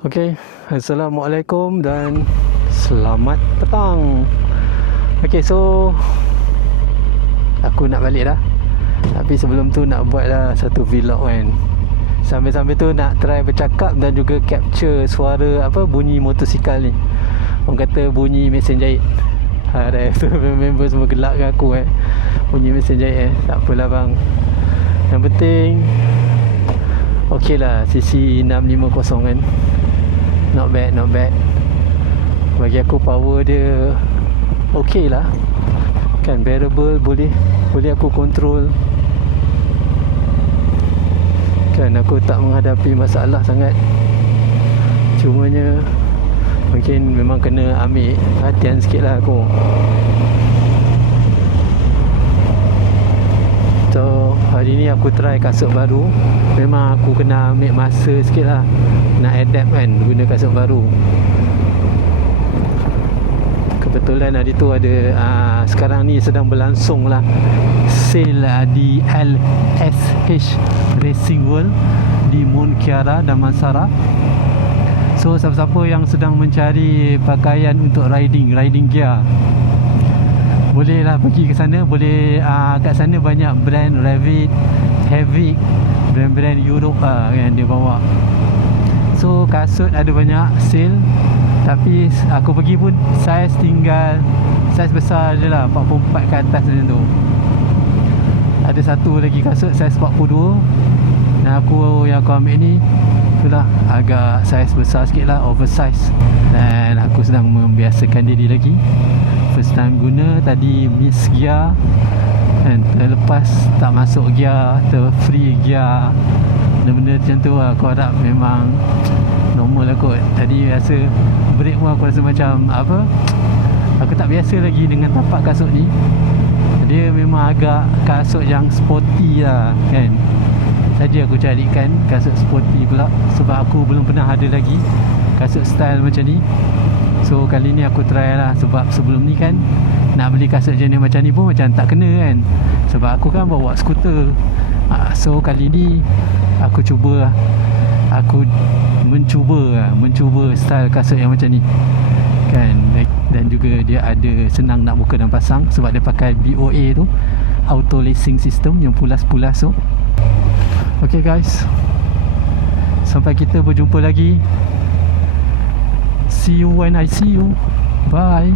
Okey, Assalamualaikum dan selamat petang. Okey, so aku nak balik dah. Tapi sebelum tu nak buat dah satu vlog kan. Sambil-sambil tu nak try bercakap dan juga capture suara bunyi motosikal ni. Orang kata bunyi mesin jahit. Ada tu member semua gelak dengan aku bunyi mesin jahit Tak apalah bang. Yang penting okey lah, CC 650 kan. Not bad. Bagi aku power dia okey lah. Kan bearable, boleh aku control. Kan aku tak menghadapi masalah sangat. Cumanya mungkin memang kena ambil perhatian sikit lah aku. So hari ni aku try kasut baru. Memang aku kena ambil masa sikit lah nak adapt kan guna kasut baru. Kebetulan hari tu ada sekarang ni sedang berlangsung lah sale di LSH Racing World di Mont Kiara Damansara. So siapa-siapa yang sedang mencari pakaian untuk riding gear, boleh lah pergi ke sana. Boleh kat sana banyak brand Revit, Havoc, brand-brand Europe kan dia bawa. So kasut ada banyak sale. Tapi aku pergi pun saiz besar je lah, 44 ke atas macam tu. Ada satu lagi kasut saiz 42. Dan yang aku ambil ni itulah agak saiz besar sikit lah, oversize. Dan aku sedang membiasakan diri lagi. First time guna, tadi miss gear dan terlepas tak masuk gear, free gear. Benda-benda macam tu lah. Aku harap memang normal lah kot. Tadi rasa break pun aku rasa macam aku tak biasa lagi dengan tapak kasut ni. Dia memang agak kasut yang sporty lah kan. Saja aku carikan kasut sporty pula, sebab aku belum pernah ada lagi kasut style macam ni. So kali ni aku try lah. Sebab sebelum ni kan nak beli kasut jenis macam ni pun macam tak kena kan, sebab aku kan bawa skuter. So kali ni aku mencuba style kasut yang macam ni kan. Dan juga dia ada senang nak buka dan pasang sebab dia pakai BOA tu, auto lacing system yang pulas-pulas tu. Okay guys, sampai kita berjumpa lagi. See you when I see you. Bye.